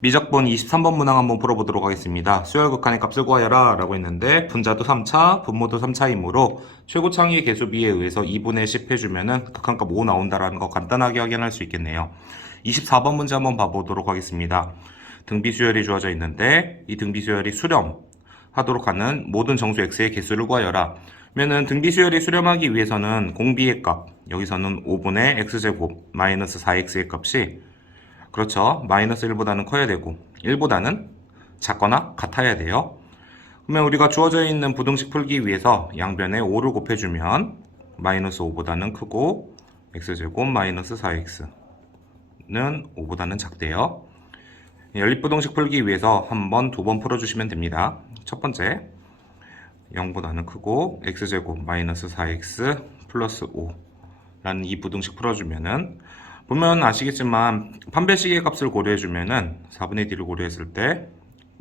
미적분 23번 문항 한번 풀어보도록 하겠습니다. 수열 극한의 값을 구하여라 라고 했는데 분자도 3차, 분모도 3차이므로 최고창의 개수비에 의해서 2분의 10 해주면은 극한값 5 나온다라는 거 간단하게 확인할 수 있겠네요. 24번 문제 한번 봐보도록 하겠습니다. 등비수열이 주어져 있는데 이 등비수열이 수렴하도록 하는 모든 정수 x의 개수를 구하여라. 그러면은 등비수열이 수렴하기 위해서는 공비의 값, 여기서는 5분의 x제곱 마이너스 4x의 값이 그렇죠. 마이너스 1보다는 커야 되고 1보다는 작거나 같아야 돼요. 그러면 우리가 주어져 있는 부등식 풀기 위해서 양변에 5를 곱해주면 마이너스 5보다는 크고 x제곱 마이너스 4x는 5보다는 작대요. 연립부등식 풀기 위해서 한 번, 두 번 풀어주시면 됩니다. 첫 번째 0보다는 크고 x제곱 마이너스 4x 플러스 5라는 이 부등식 풀어주면은 보면 아시겠지만 판별식의 값을 고려해주면은 4분의 d를 고려했을 때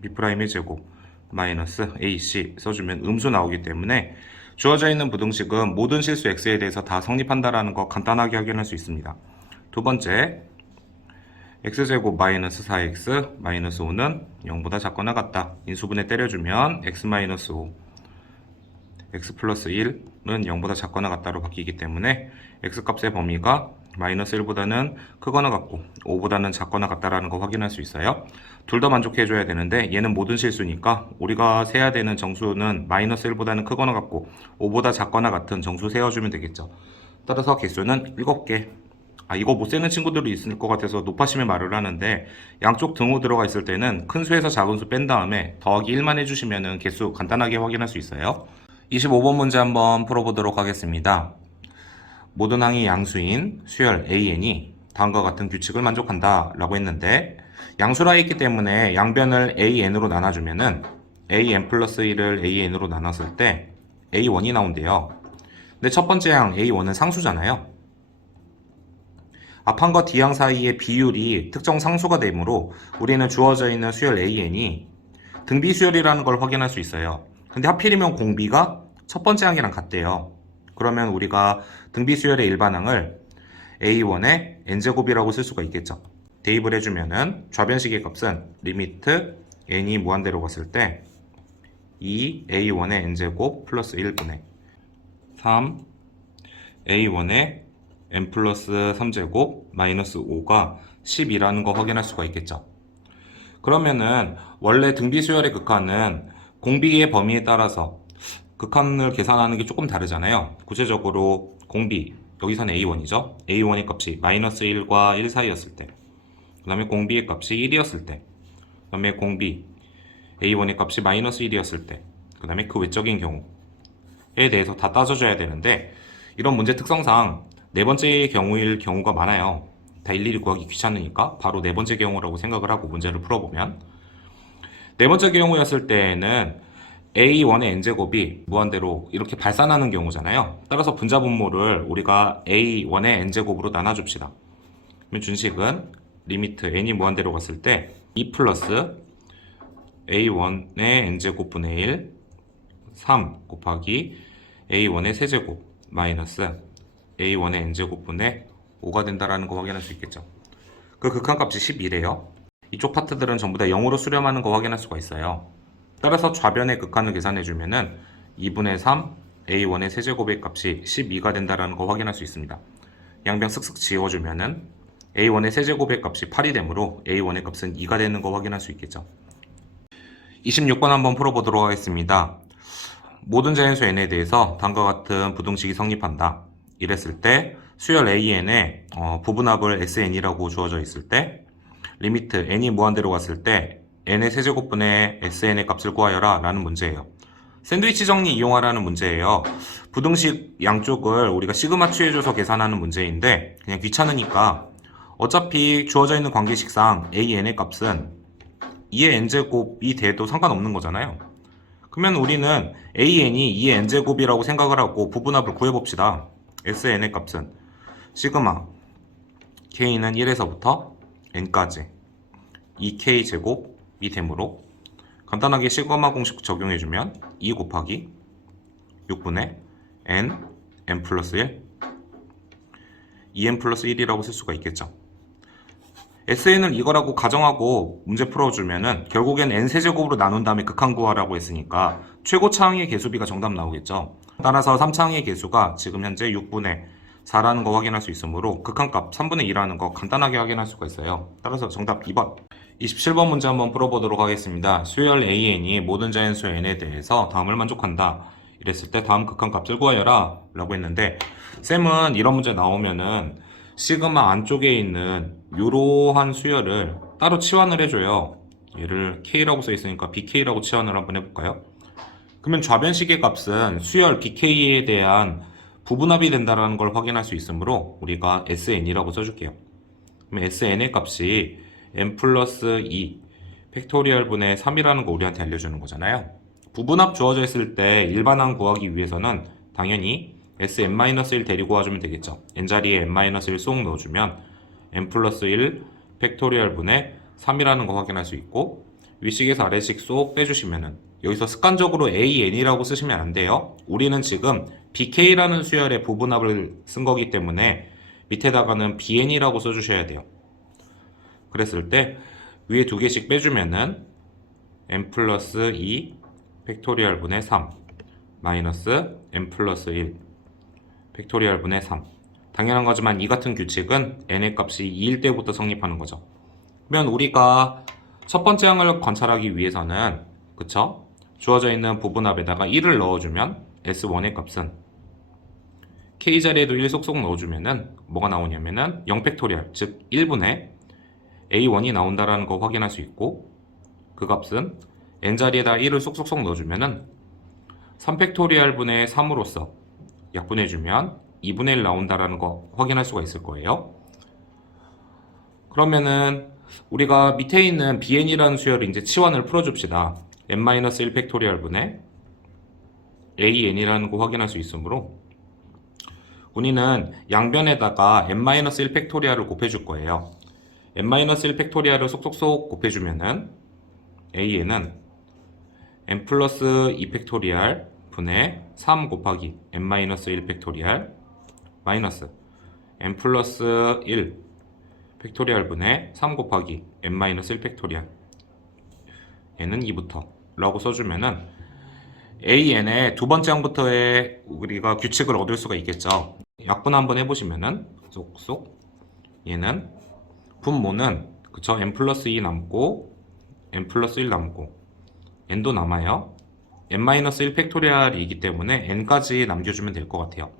b'의 제곱 마이너스 ac 써주면 음수 나오기 때문에 주어져 있는 부등식은 모든 실수 x에 대해서 다 성립한다라는 거 간단하게 확인할 수 있습니다. 두 번째 x제곱 마이너스 4x 마이너스 5는 0보다 작거나 같다. 인수분해 때려주면 x 마이너스 5 x 플러스 1은 0보다 작거나 같다로 바뀌기 때문에 x값의 범위가 마이너스 1보다는 크거나 같고 5보다는 작거나 같다라는 거 확인할 수 있어요. 둘 다 만족해줘야 되는데 얘는 모든 실수니까 우리가 세야 되는 정수는 마이너스 1보다는 크거나 같고 5보다 작거나 같은 정수 세워주면 되겠죠. 따라서 개수는 7개. 이거 못 세는 친구들이 있을 것 같아서 높아심에 말을 하는데 양쪽 등호 들어가 있을 때는 큰 수에서 작은 수 뺀 다음에 더하기 1만 해주시면 개수 간단하게 확인할 수 있어요. 25번 문제 한번 풀어보도록 하겠습니다. 모든 항이 양수인 수열 AN이 다음과 같은 규칙을 만족한다 라고 했는데 양수라 했기 때문에 양변을 AN으로 나눠주면은 AN 플러스 1을 AN으로 나눴을 때 A1이 나온대요. 근데 첫 번째 항 A1은 상수잖아요. 앞항과 뒤항 사이의 비율이 특정 상수가 되므로 우리는 주어져 있는 수열 AN이 등비수열이라는 걸 확인할 수 있어요. 근데 하필이면 공비가 첫 번째 항이랑 같대요. 그러면 우리가 등비수열의 일반항을 A1의 n제곱이라고 쓸 수가 있겠죠. 대입을 해주면은 좌변식의 값은 리미트 n이 무한대로 갔을 때 2A1의 n제곱 플러스 1분의 3 A1의 n 플러스 3제곱 마이너스 5가 10이라는 거 확인할 수가 있겠죠. 그러면은 원래 등비수열의 극한은 공비의 범위에 따라서 극한을 계산하는 게 조금 다르잖아요. 구체적으로 공비, 여기서는 A1이죠. A1의 값이 마이너스 1과 1 사이였을 때, 그 다음에 공비의 값이 1이었을 때, 그 다음에 공비, A1의 값이 마이너스 1이었을 때, 그 다음에 그 외적인 경우에 대해서 다 따져줘야 되는데 이런 문제 특성상 네 번째의 경우일 경우가 많아요. 다 일일이 구하기 귀찮으니까 바로 네 번째 경우라고 생각을 하고 문제를 풀어보면 네 번째 경우였을 때에는 A1의 n제곱이 무한대로 이렇게 발산하는 경우잖아요. 따라서 분자 분모를 우리가 A1의 n제곱으로 나눠줍시다. 그러면 준식은 리미트 n이 무한대로 갔을 때 2 플러스 A1의 n제곱분의 1 3 곱하기 A1의 세제곱 마이너스 A1의 n제곱분의 5가 된다라는 거 확인할 수 있겠죠. 그 극한값이 12래요. 이쪽 파트들은 전부 다 0으로 수렴하는 거 확인할 수가 있어요. 따라서 좌변의 극한을 계산해주면은 2분의 3 A1의 세제곱의 값이 12가 된다라는 거 확인할 수 있습니다. 양변 쓱쓱 지워주면은 A1의 세제곱의 값이 8이 되므로 A1의 값은 2가 되는 거 확인할 수 있겠죠. 26번 한번 풀어보도록 하겠습니다. 모든 자연수 n에 대해서 다음과 같은 부등식이 성립한다. 이랬을 때 수열 AN의 부분합을 SN이라고 주어져 있을 때 리미트 n이 무한대로 갔을 때 n의 세제곱분의 SN의 값을 구하여라 라는 문제예요. 샌드위치 정리 이용하라는 문제예요. 부등식 양쪽을 우리가 시그마 취해줘서 계산하는 문제인데 그냥 귀찮으니까 어차피 주어져 있는 관계식상 AN의 값은 2의 n제곱이 돼도 상관없는 거잖아요. 그러면 우리는 AN이 2의 n제곱이라고 생각을 하고 부분합을 구해봅시다. SN의 값은 시그마 K는 1에서부터 N까지 2K제곱이 되므로 간단하게 시그마 공식 적용해주면 2 곱하기 6분의 N, N 플러스 1 2N 플러스 1이라고 쓸 수가 있겠죠. SN을 이거라고 가정하고 문제 풀어주면은 결국엔 n세제곱으로 나눈 다음에 극한 구하라고 했으니까 최고차항의 개수비가 정답 나오겠죠. 따라서 3차항의 개수가 지금 현재 6분의 4라는 거 확인할 수 있으므로 극한값 3분의 2라는 거 간단하게 확인할 수가 있어요. 따라서 정답 2번. 27번 문제 한번 풀어보도록 하겠습니다. 수열 AN이 모든 자연수 N에 대해서 다음을 만족한다. 이랬을 때 다음 극한값을 구하여라 라고 했는데, 쌤은 이런 문제 나오면은 시그마 안쪽에 있는 이러한 수열을 따로 치환을 해줘요. 얘를 K라고 써있으니까 BK라고 치환을 한번 해볼까요? 그러면 좌변식의 값은 수열 BK에 대한 부분합이 된다는 걸 확인할 수 있으므로 우리가 SN이라고 써줄게요. 그러면 SN의 값이 n 플러스 2 팩토리얼 분의 3이라는 거 우리한테 알려주는 거잖아요. 부분합 주어져 있을 때 일반항 구하기 위해서는 당연히 Sn-1 데리고 와주면 되겠죠. n자리에 n-1 쏙 넣어주면 n 플러스 1 팩토리얼 분의 3이라는 거 확인할 수 있고, 위식에서 아래식 쏙 빼주시면은 여기서 습관적으로 AN이라고 쓰시면 안 돼요. 우리는 지금 BK라는 수열의 부분합을 쓴 거기 때문에 밑에다가는 BN이라고 써주셔야 돼요. 그랬을 때 위에 두 개씩 빼주면은 n 플러스 2 팩토리얼 분의 3 마이너스 n 플러스 1 팩토리얼 분의 3. 당연한 거지만 이 같은 규칙은 n의 값이 2일 때부터 성립하는 거죠. 그러면 우리가 첫 번째 항을 관찰하기 위해서는, 그쵸? 주어져 있는 부분합에다가 1을 넣어주면 S1의 값은 K자리에도 1 쏙쏙 넣어주면은 뭐가 나오냐면은 0 팩토리얼, 즉 1분의 A1이 나온다라는 거 확인할 수 있고, 그 값은 N자리에다 1을 쏙쏙쏙 넣어주면은 3 팩토리얼 분의 3으로서 약분해주면 2분의 1 나온다라는 거 확인할 수가 있을 거예요. 그러면은 우리가 밑에 있는 bn이라는 수열을 이제 치환을 풀어줍시다. n-1 팩토리얼 분의 an이라는 거 확인할 수 있으므로 우리는 양변에다가 n-1 팩토리얼을 곱해줄 거예요. n-1 팩토리얼을 쏙쏙쏙 곱해주면은 an은 n 플러스 2 팩토리얼 분의 3 곱하기 n-1 팩토리얼 마이너스 n 플러스 1 팩토리얼 분의 3 곱하기 n-1 팩토리얼, 얘는 2부터 라고 써주면은 an의 두 번째 항부터의 우리가 규칙을 얻을 수가 있겠죠. 약분 한번 해보시면은 쏙쏙 얘는 분모는, 그쵸, n 플러스 2 남고 n 플러스 1 남고 n도 남아요. n-1 팩토리얼이기 때문에 n까지 남겨주면 될 것 같아요.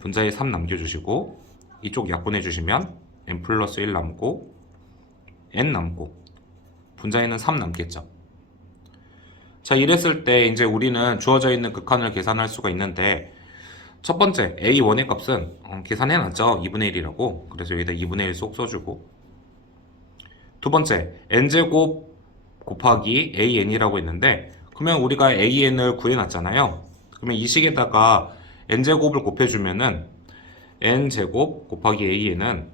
분자에 3 남겨주시고 이쪽 약분해주시면 n 플러스 1 남고 n 남고 분자에는 3 남겠죠. 자, 이랬을 때 이제 우리는 주어져 있는 극한을 계산할 수가 있는데, 첫 번째 A1의 값은 계산해놨죠. 2분의 1이라고. 그래서 여기다 2분의 1 쏙 써주고, 두 번째 n제곱 곱하기 an이라고 했는데, 그러면 우리가 an을 구해놨잖아요. 그러면 이 식에다가 n제곱을 곱해주면은 n제곱 곱하기 an은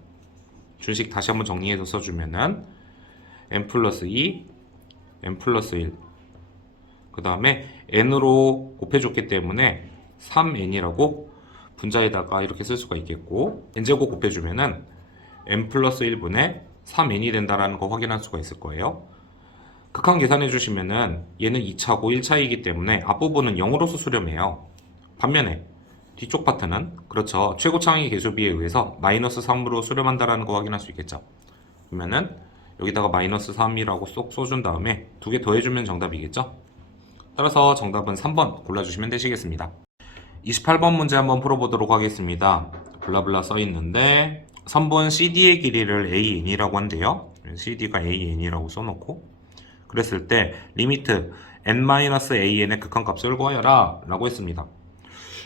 준식 다시 한번 정리해서 써주면은 n 플러스 2 n 플러스 1, 그 다음에 n으로 곱해줬기 때문에 3n이라고 분자에다가 이렇게 쓸 수가 있겠고, n제곱 곱해주면은 n 플러스 1분의 3n이 된다라는 거 확인할 수가 있을 거예요. 극한 계산해 주시면은 얘는 2차고 1차이기 때문에 앞부분은 0으로서 수렴해요. 반면에 뒤쪽 파트는, 그렇죠, 최고차항의 개수비에 의해서 마이너스 3으로 수렴한다라는 거 확인할 수 있겠죠. 그러면은 여기다가 마이너스 3이라고 쏙 써준 다음에 두 개 더해주면 정답이겠죠. 따라서 정답은 3번 골라주시면 되시겠습니다. 28번 문제 한번 풀어보도록 하겠습니다. 블라블라 써있는데 선분 CD의 길이를 AN이라고 한대요. CD가 AN이라고 써놓고, 그랬을 때 리미트 n-an의 극한값을 구하여라 라고 했습니다.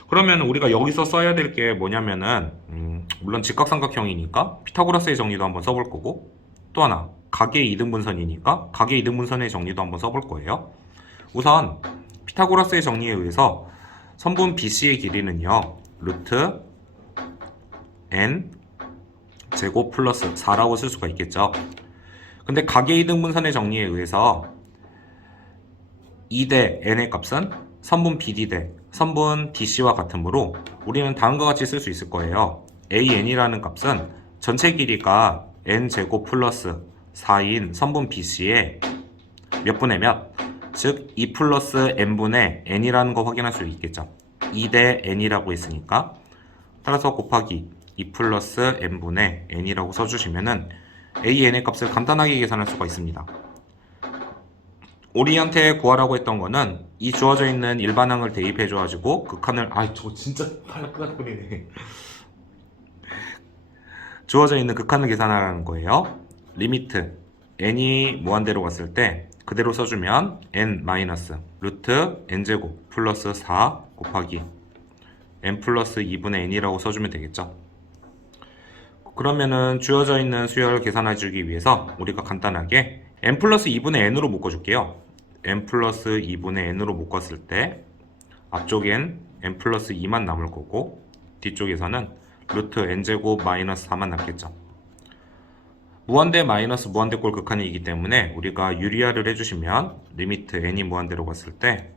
그러면 우리가 여기서 써야 될 게 뭐냐면은 물론 직각삼각형이니까 피타고라스의 정리도 한번 써볼 거고, 또 하나 각의 이등분선이니까 각의 이등분선의 정리도 한번 써볼 거예요. 우선 피타고라스의 정리에 의해서 선분 BC의 길이는요 루트 n 제곱 플러스 4라고 쓸 수가 있겠죠. 근데 각의 이등분선의 정리에 의해서 2대 n의 값은 선분 BD 대 선분 DC와 같으므로 우리는 다음과 같이 쓸 수 있을 거예요. AN이라는 값은 전체 길이가 n제곱 플러스 4인 선분 BC에 몇 분의 몇? 즉 2 플러스 n분의 n이라는 거 확인할 수 있겠죠. 2 대 n이라고 했으니까 따라서 곱하기 2 플러스 n분의 n이라고 써주시면은 a,n의 값을 간단하게 계산할 수가 있습니다. 우리한테 구하라고 했던 거는 이 주어져 있는 일반항을 대입해줘가지고 극한을 저거 진짜 탈락거리네. 주어져 있는 극한을 계산하라는 거예요. 리미트 n이 무한대로 갔을 때 그대로 써주면 n 마이너스 루트 n제곱 플러스 4 곱하기 n 플러스 2분의 n이라고 써주면 되겠죠. 그러면은 주어져 있는 수열을 계산해주기 위해서 우리가 간단하게 n 플러스 2분의 n으로 묶어줄게요. n 플러스 2분의 n으로 묶었을 때 앞쪽엔 n 플러스 2만 남을 거고 뒤쪽에서는 루트 n제곱 마이너스 4만 남겠죠. 무한대 마이너스 무한대 꼴 극한이기 때문에 우리가 유리화를 해주시면 리미트 n이 무한대로 갔을 때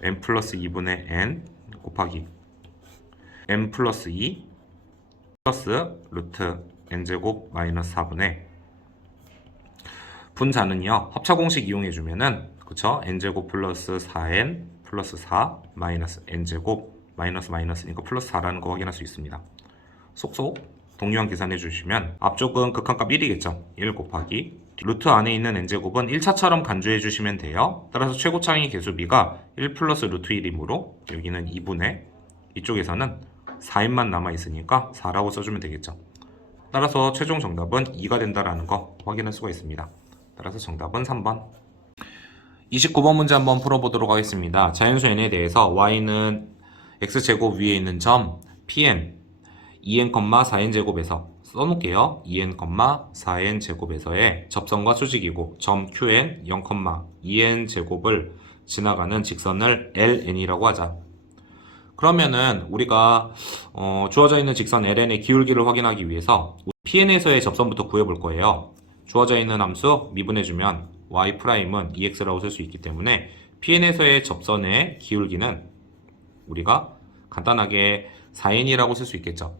n 플러스 2분의 n 곱하기 n 플러스 2 플러스 루트 n제곱 마이너스 4분의 분자는요 합차 공식 이용해주면은 그쵸 n제곱 플러스 4n 플러스 4 마이너스 n제곱 마이너스 마이너스니까 플러스 4라는 거 확인할 수 있습니다. 쏙쏙 동류항 계산해 주시면 앞쪽은 극한값 1이겠죠. 1 곱하기 루트 안에 있는 n제곱은 1차처럼 간주해 주시면 돼요. 따라서 최고차항의 개수비가 1 플러스 루트 1이므로 여기는 2분의 이쪽에서는 4n만 남아있으니까 4라고 써주면 되겠죠. 따라서 최종 정답은 2가 된다라는 거 확인할 수가 있습니다. 따라서 정답은 3번. 29번 문제 한번 풀어보도록 하겠습니다. 자연수 n에 대해서 y는 x제곱 위에 있는 점 pn 2n,4n제곱에서 써놓을게요. 2n,4n제곱에서의 접선과 수직이고 점 qn 0,2n제곱을 지나가는 직선을 ln이라고 하자. 그러면은 우리가 주어져 있는 직선 ln의 기울기를 확인하기 위해서 pn에서의 접선부터 구해볼 거예요. 주어져 있는 함수 미분해주면 y'은 2x라고 쓸 수 있기 때문에 pn에서의 접선의 기울기는 우리가 간단하게 4n이라고 쓸 수 있겠죠.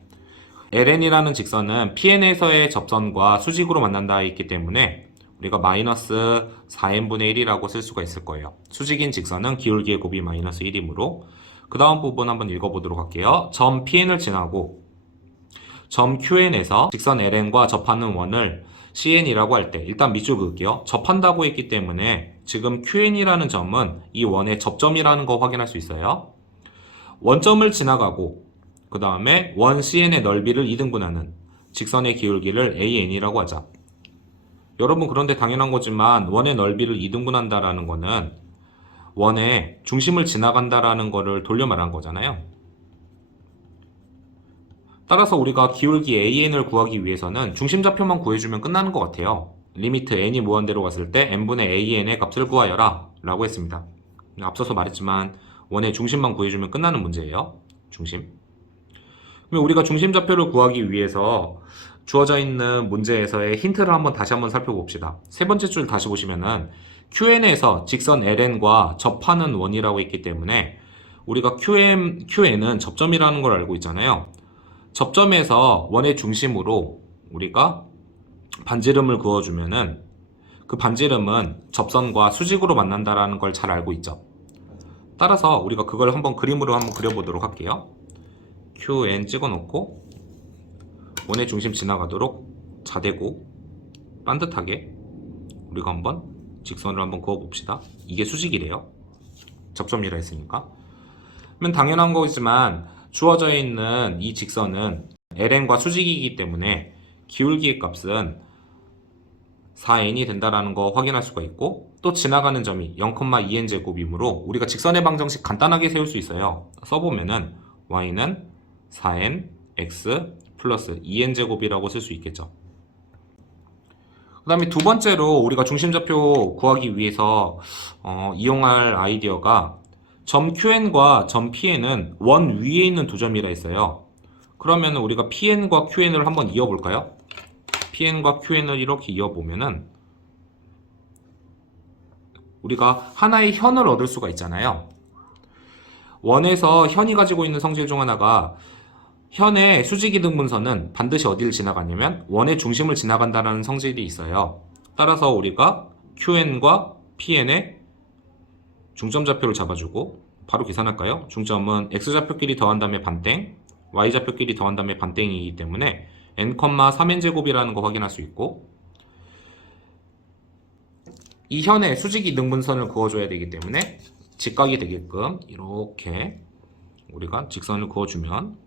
ln이라는 직선은 pn에서의 접선과 수직으로 만난다 있기 때문에 우리가 마이너스 4n분의 1이라고 쓸 수가 있을 거예요. 수직인 직선은 기울기의 곱이 마이너스 1이므로 그 다음 부분 한번 읽어보도록 할게요. 점 pn을 지나고 점 qn에서 직선 ln과 접하는 원을 cn이라고 할 때 일단 밑줄 그을게요. 접한다고 했기 때문에 지금 qn이라는 점은 이 원의 접점이라는 거 확인할 수 있어요. 원점을 지나가고 그 다음에 원 cn의 넓이를 2등분하는 직선의 기울기를 an이라고 하자. 여러분 그런데 당연한 거지만 원의 넓이를 2등분한다라는 거는 원의 중심을 지나간다라는 거를 돌려 말한 거잖아요. 따라서 우리가 기울기 an을 구하기 위해서는 중심좌표만 구해주면 끝나는 것 같아요. 리미트 n이 무한대로 갔을 때 n분의 an의 값을 구하여라 라고 했습니다. 앞서서 말했지만 원의 중심만 구해주면 끝나는 문제예요. 중심. 그러면 우리가 중심좌표를 구하기 위해서 주어져 있는 문제에서의 힌트를 다시 한번 살펴봅시다. 세 번째 줄 다시 보시면은 qn에서 직선 ln과 접하는 원이라고 있기 때문에 우리가 qn은 접점이라는 걸 알고 있잖아요. 접점에서 원의 중심으로 우리가 반지름을 그어주면은 그 반지름은 접선과 수직으로 만난다라는 걸 잘 알고 있죠. 따라서 우리가 그걸 그림으로 한번 그려보도록 할게요. qn 찍어놓고 원의 중심 지나가도록 자대고 반듯하게 우리가 한번 직선을 한번 그어봅시다. 이게 수직이래요. 접점이라 했으니까. 그러면 당연한 거지만 주어져 있는 이 직선은 ln과 수직이기 때문에 기울기의 값은 4n이 된다라는 거 확인할 수가 있고 또 지나가는 점이 0,2n제곱이므로 우리가 직선의 방정식 간단하게 세울 수 있어요. 써보면은 y는 4n x 플러스 2n제곱이라고 쓸 수 있겠죠. 그 다음에 두 번째로 우리가 중심좌표 구하기 위해서 이용할 아이디어가 점 qn과 점 pn은 원 위에 있는 두 점이라 했어요. 그러면 우리가 pn과 qn을 한번 이어볼까요? pn과 qn을 이렇게 이어보면은 우리가 하나의 현을 얻을 수가 있잖아요. 원에서 현이 가지고 있는 성질 중 하나가 현의 수직이등분선은 반드시 어디를 지나가냐면 원의 중심을 지나간다는 성질이 있어요. 따라서 우리가 QN과 PN의 중점좌표를 잡아주고 바로 계산할까요? 중점은 X좌표끼리 더한 다음에 반땡, Y좌표끼리 더한 다음에 반땡이기 때문에 n, 3n제곱이라는 거 확인할 수 있고, 이 현의 수직이등분선을 그어줘야 되기 때문에 직각이 되게끔 이렇게 우리가 직선을 그어주면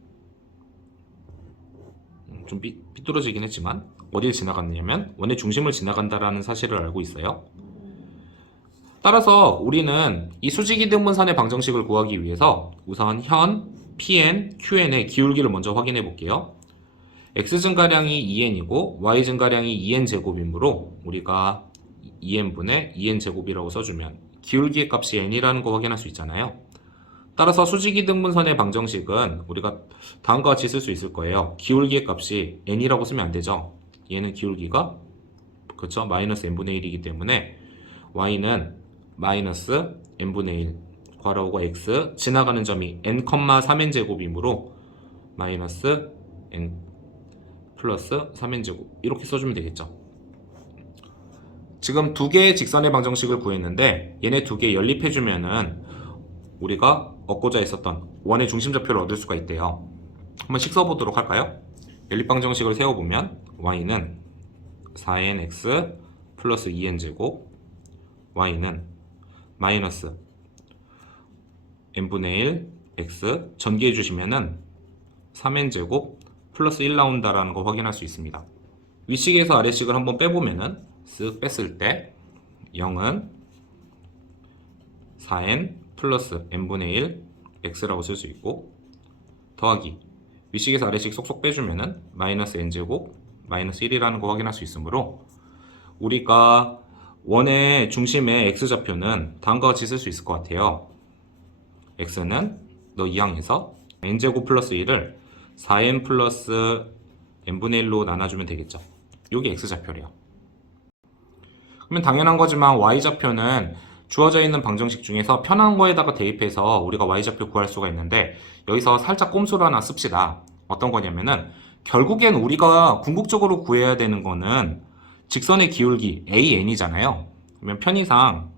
좀 삐뚤어지긴 했지만 어딜 지나갔냐면 원의 중심을 지나간다라는 사실을 알고 있어요. 따라서 우리는 이 수직이등분선의 방정식을 구하기 위해서 우선 현, PN, QN의 기울기를 먼저 확인해 볼게요. X 증가량이 2n이고 Y 증가량이 2n 제곱이므로 우리가 2n분의 2n 제곱이라고 써주면 기울기의 값이 n이라는 거 확인할 수 있잖아요. 따라서 수직이등분선의 방정식은 우리가 다음과 같이 쓸 수 있을 거예요. 기울기의 값이 n이라고 쓰면 안 되죠. 얘는 기울기가 그렇죠? 마이너스 n분의 1이기 때문에 y는 마이너스 n분의 1 괄호하고 x 지나가는 점이 n, 3n 제곱이므로 마이너스 n 플러스 3n 제곱 이렇게 써주면 되겠죠. 지금 두 개의 직선의 방정식을 구했는데 얘네 두 개 연립해주면은 우리가 얻고자 했었던 원의 중심좌표를 얻을 수가 있대요. 한번 식 써보도록 할까요? 연립방정식을 세워보면 y는 4nx 플러스 2n제곱, y는 마이너스 n분의 1 x 전개해주시면은 3n제곱 플러스 1 나온다라는 거 확인할 수 있습니다. 위식에서 아래식을 한번 빼보면은 쓱 뺐을 때 0은 4n 플러스 n분의 1 x라고 쓸 수 있고, 더하기 위식에서 아래식 쏙쏙 빼주면은 마이너스 n제곱 마이너스 1이라는 거 확인할 수 있으므로 우리가 원의 중심의 x좌표는 다음과 같이 쓸 수 있을 것 같아요. x는 너 이항에서 n제곱 플러스 1을 4n 플러스 n분의 1로 나눠주면 되겠죠. 여기 x좌표래요. 그러면 당연한 거지만 y좌표는 주어져 있는 방정식 중에서 편한 거에다가 대입해서 우리가 y좌표 구할 수가 있는데, 여기서 살짝 꼼수를 하나 씁시다. 어떤 거냐면은 결국엔 우리가 궁극적으로 구해야 되는 거는 직선의 기울기 AN이잖아요. 그러면 편의상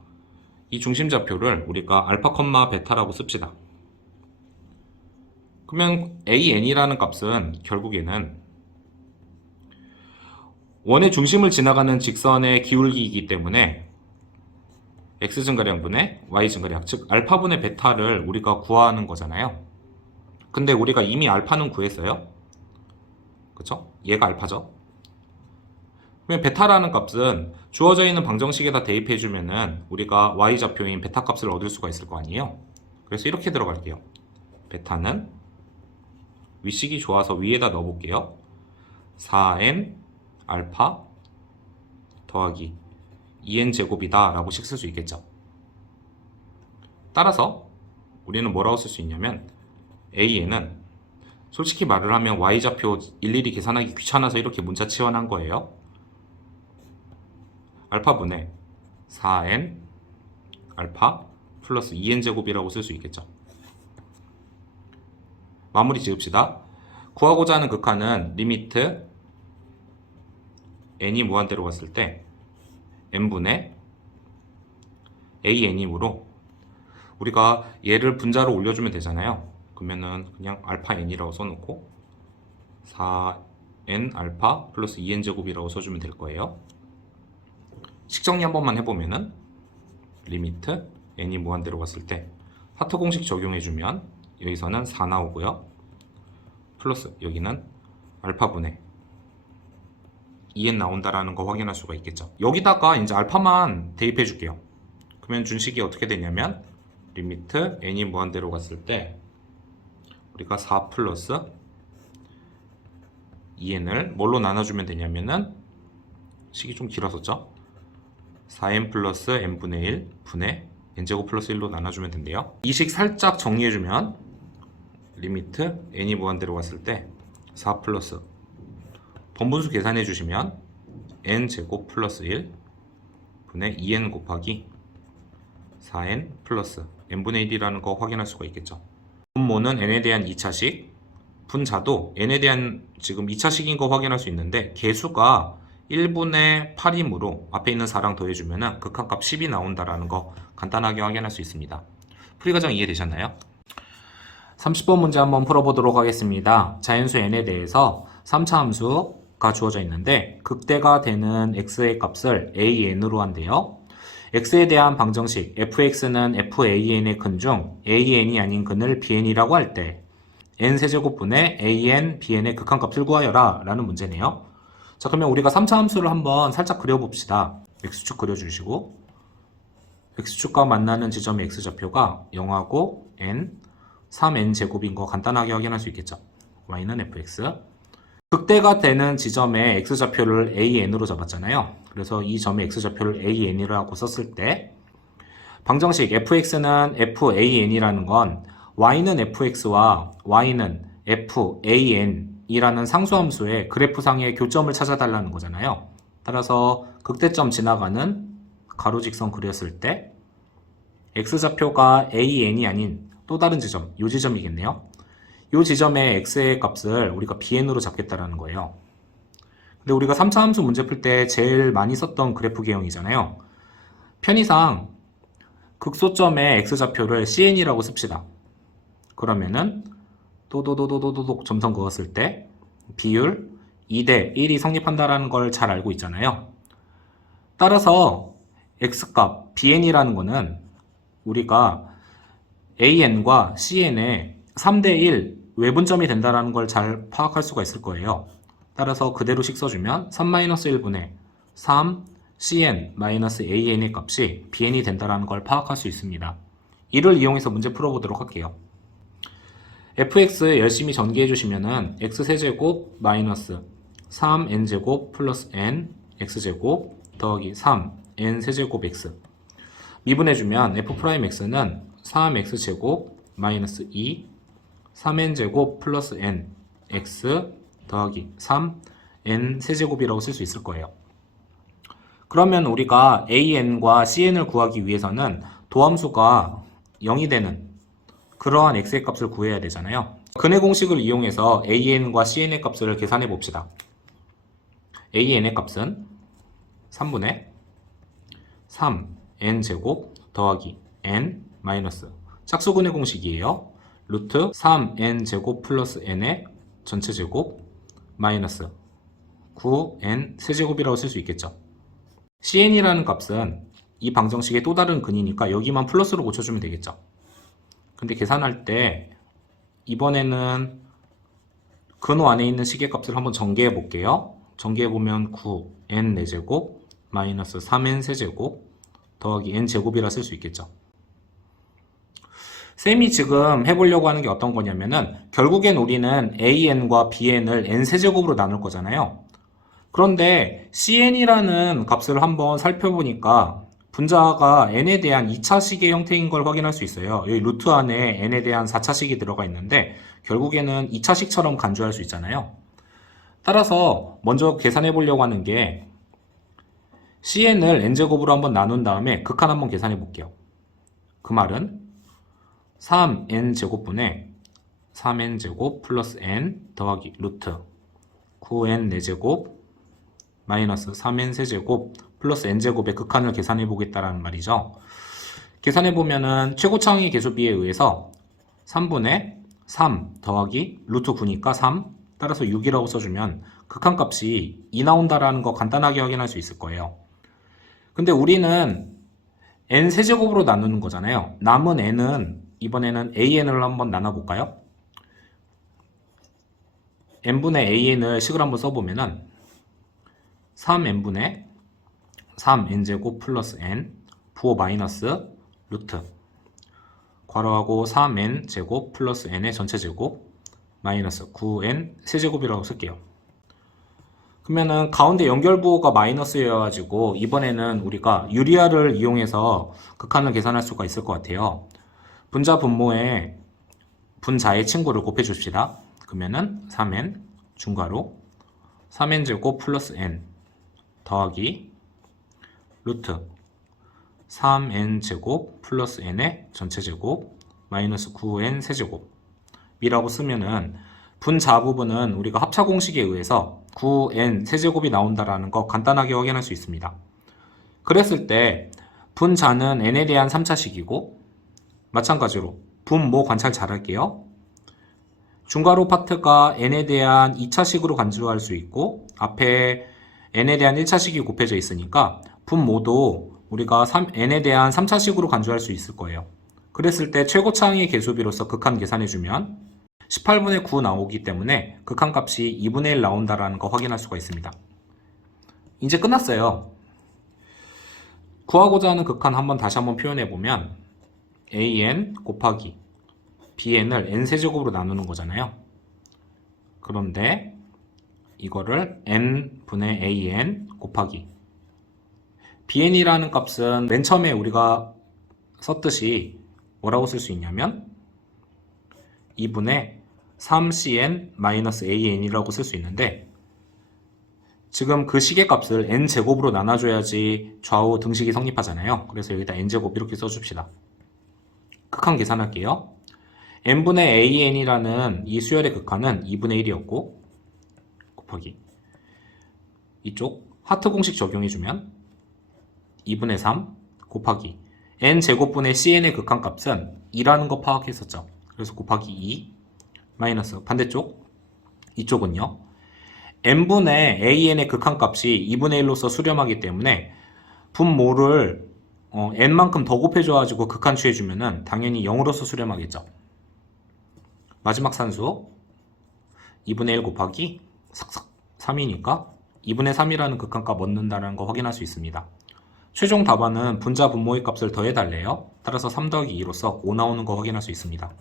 이 중심좌표를 우리가 알파, 베타라고 씁시다. 그러면 AN이라는 값은 결국에는 원의 중심을 지나가는 직선의 기울기이기 때문에 x 증가량분의 y 증가량, 즉 알파분의 베타를 우리가 구하는 거잖아요. 근데 우리가 이미 알파는 구했어요. 그쵸? 얘가 알파죠. 그러면 베타라는 값은 주어져 있는 방정식에다 대입해주면은 우리가 y좌표인 베타 값을 얻을 수가 있을 거 아니에요. 그래서 이렇게 들어갈게요. 베타는 위식이 좋아서 위에다 넣어볼게요. 4n 알파 더하기 2n 제곱이다 라고 식 쓸 수 있겠죠. 따라서 우리는 뭐라고 쓸 수 있냐면 AN은 솔직히 말을 하면 y좌표 일일이 계산하기 귀찮아서 이렇게 문자 치환한 거예요. 알파분의 4n 알파 플러스 2n 제곱이라고 쓸 수 있겠죠. 마무리 지읍시다. 구하고자 하는 극한은 리미트 n이 무한대로 갔을 때 n분의 an이므로 우리가 얘를 분자로 올려주면 되잖아요. 그러면은 그냥 알파 n이라고 써놓고 4n 알파 플러스 2n 제곱이라고 써주면 될 거예요. 식정리 한 번만 해보면은 리미트 n이 무한대로 갔을 때 하트 공식 적용해주면 여기서는 4 나오고요. 플러스 여기는 알파분의 2n 나온다라는 거 확인할 수가 있겠죠. 여기다가 이제 알파만 대입해 줄게요. 그러면 준식이 어떻게 되냐면 리미트 n이 무한대로 갔을 때 우리가 4 플러스 2n을 뭘로 나눠주면 되냐면은 식이 좀 길었었죠. 4n 플러스 n분의 1 분의 n제곱 플러스 1로 나눠주면 된대요. 이 식 살짝 정리해주면 리미트 n이 무한대로 갔을 때 4 플러스 번분수 계산해 주시면 n제곱 플러스 1 분의 2n 곱하기 4n 플러스 n분의 1이라는 거 확인할 수가 있겠죠. 분모는 n에 대한 2차식, 분자도 n에 대한 지금 2차식인 거 확인할 수 있는데 개수가 1분의 8이므로 앞에 있는 4랑 더해주면 극한값 10이 나온다라는 거 간단하게 확인할 수 있습니다. 풀이 과정 이해되셨나요? 30번 문제 한번 풀어보도록 하겠습니다. 자연수 n에 대해서 3차 함수가 주어져 있는데 극대가 되는 x의 값을 an으로 한대요. x에 대한 방정식 fx는 fan의 근 중 an이 아닌 근을 bn이라고 할 때 n세제곱분의 an, bn의 극한값을 구하여라 라는 문제네요. 자, 그러면 우리가 3차 함수를 한번 살짝 그려봅시다. x축 그려주시고 x축과 만나는 지점의 x좌표가 0하고 n, 3n제곱인 거 간단하게 확인할 수 있겠죠. y는 fx. 극대가 되는 지점의 x좌표를 an으로 잡았잖아요. 그래서 이 점의 x좌표를 an이라고 썼을 때 방정식 fx는 fan이라는 건 y는 fx와 y는 fan이라는 상수함수의 그래프상의 교점을 찾아달라는 거잖아요. 따라서 극대점 지나가는 가로직선 그렸을 때 x좌표가 an이 아닌 또 다른 지점, 이 지점이겠네요. 이 지점의 x의 값을 우리가 bn으로 잡겠다라는 거예요. 근데 우리가 3차 함수 문제 풀 때 제일 많이 썼던 그래프 개형이잖아요. 편의상 극소점의 x좌표를 cn이라고 씁시다. 그러면은 또도도도도도 점선 그었을 때 비율 2대 1이 성립한다라는 걸 잘 알고 있잖아요. 따라서 x값 bn이라는 거는 우리가 an과 cn의 3대1 외분점이 된다는 걸 잘 파악할 수가 있을 거예요. 따라서 그대로씩 써주면 3-1분의 3 cn-an의 값이 bn이 된다는 걸 파악할 수 있습니다. 이를 이용해서 문제 풀어보도록 할게요. fx 열심히 전개해 주시면은 x세제곱 마이너스 3n제곱 플러스 n x제곱 더하기 3n세제곱 x 미분해주면 f'x는 3x제곱 마이너스 2 3n제곱 플러스 n x 더하기 3n 세제곱이라고 쓸 수 있을 거예요. 그러면 우리가 an과 cn을 구하기 위해서는 도함수가 0이 되는 그러한 x의 값을 구해야 되잖아요. 근의 공식을 이용해서 an과 cn의 값을 계산해 봅시다. an의 값은 3분의 3n제곱 더하기 n 마이너스 짝수근의 공식이에요. 루트 3n제곱 플러스 n의 전체 제곱 마이너스 9n 세제곱이라고 쓸 수 있겠죠. cn이라는 값은 이 방정식의 또 다른 근이니까 여기만 플러스로 고쳐주면 되겠죠. 근데 계산할 때 이번에는 근호 안에 있는 시계값을 한번 전개해 볼게요. 전개해 보면 9n 4제곱 마이너스 3n 세제곱 더하기 n 제곱이라 쓸 수 있겠죠. 쌤이 지금 해보려고 하는 게 어떤 거냐면은 결국엔 우리는 an과 bn을 n 세제곱으로 나눌 거잖아요. 그런데 cn이라는 값을 한번 살펴보니까 분자가 n에 대한 2차식의 형태인 걸 확인할 수 있어요. 여기 루트 안에 n에 대한 4차식이 들어가 있는데 결국에는 2차식처럼 간주할 수 있잖아요. 따라서 먼저 계산해 보려고 하는 게 cn을 n제곱으로 한번 나눈 다음에 극한 한번 계산해 볼게요. 그 말은 3n제곱분의 3n제곱 플러스 n 더하기 루트 9n 4제곱 마이너스 3n 세제곱 플러스 n제곱의 극한을 계산해 보겠다라는 말이죠. 계산해 보면은 최고차항의 계수비에 의해서 3분의 3 더하기 루트 9니까 3 따라서 6이라고 써주면 극한값이 2 나온다라는 거 간단하게 확인할 수 있을 거예요. 근데 우리는 n 세제곱으로 나누는 거잖아요. 남은 n은 이번에는 an을 한번 나눠볼까요? n분의 an을 식을 한번 써보면은 3n분의 3n제곱 플러스 n 부호 마이너스 루트 괄호하고 3n제곱 플러스 n의 전체 제곱 마이너스 9n 세제곱이라고 쓸게요. 그러면은 가운데 연결부호가 마이너스여가지고 이번에는 우리가 유리화를 이용해서 극한을 계산할 수가 있을 것 같아요. 분자 분모에 분자의 친구를 곱해줍시다. 그러면은 3n 중괄호 3n제곱 플러스 n 더하기 루트 3n제곱 플러스 n의 전체 제곱 마이너스 9n 세제곱 이라고 쓰면은 분자 부분은 우리가 합차 공식에 의해서 9n 세제곱이 나온다라는 거 간단하게 확인할 수 있습니다. 그랬을 때 분자는 n에 대한 3차식이고 마찬가지로 분모 관찰 잘 할게요. 중괄호 파트가 n에 대한 2차식으로 간주할 수 있고 앞에 n에 대한 1차식이 곱해져 있으니까 분모도 우리가 n에 대한 3차식으로 간주할 수 있을 거예요. 그랬을 때 최고차항의 계수비로서 극한 계산해주면 18분의 9 나오기 때문에 극한값이 2분의 1 나온다라는 거 확인할 수가 있습니다. 이제 끝났어요. 구하고자 하는 극한 다시 한번 표현해보면 an 곱하기 bn을 n세제곱으로 나누는 거잖아요. 그런데 이거를 n분의 an 곱하기 bn이라는 값은 맨 처음에 우리가 썼듯이 뭐라고 쓸 수 있냐면 2분의 3cn-an이라고 쓸 수 있는데 지금 그 식의 값을 n제곱으로 나눠줘야지 좌우 등식이 성립하잖아요. 그래서 여기다 n제곱 이렇게 써줍시다. 극한 계산할게요. n분의 an이라는 이 수열의 극한은 2분의 1이었고 곱하기 이쪽 하트 공식 적용해주면 2분의 3 곱하기 n제곱분의 cn의 극한값은 2라는 거 파악했었죠. 그래서 곱하기 2 마이너스 반대쪽 이쪽은요. n분의 an의 극한값이 2분의 1로서 수렴하기 때문에 분모를 n만큼 더 곱해줘가지고 극한 취해주면은 당연히 0으로서 수렴하겠죠. 마지막 산수 2분의 1 곱하기 삭삭 3이니까 2분의 3이라는 극한값 얻는다는 거 확인할 수 있습니다. 최종 답안은 분자 분모의 값을 더해달래요. 따라서 3 더하기 2로서 5 나오는 거 확인할 수 있습니다.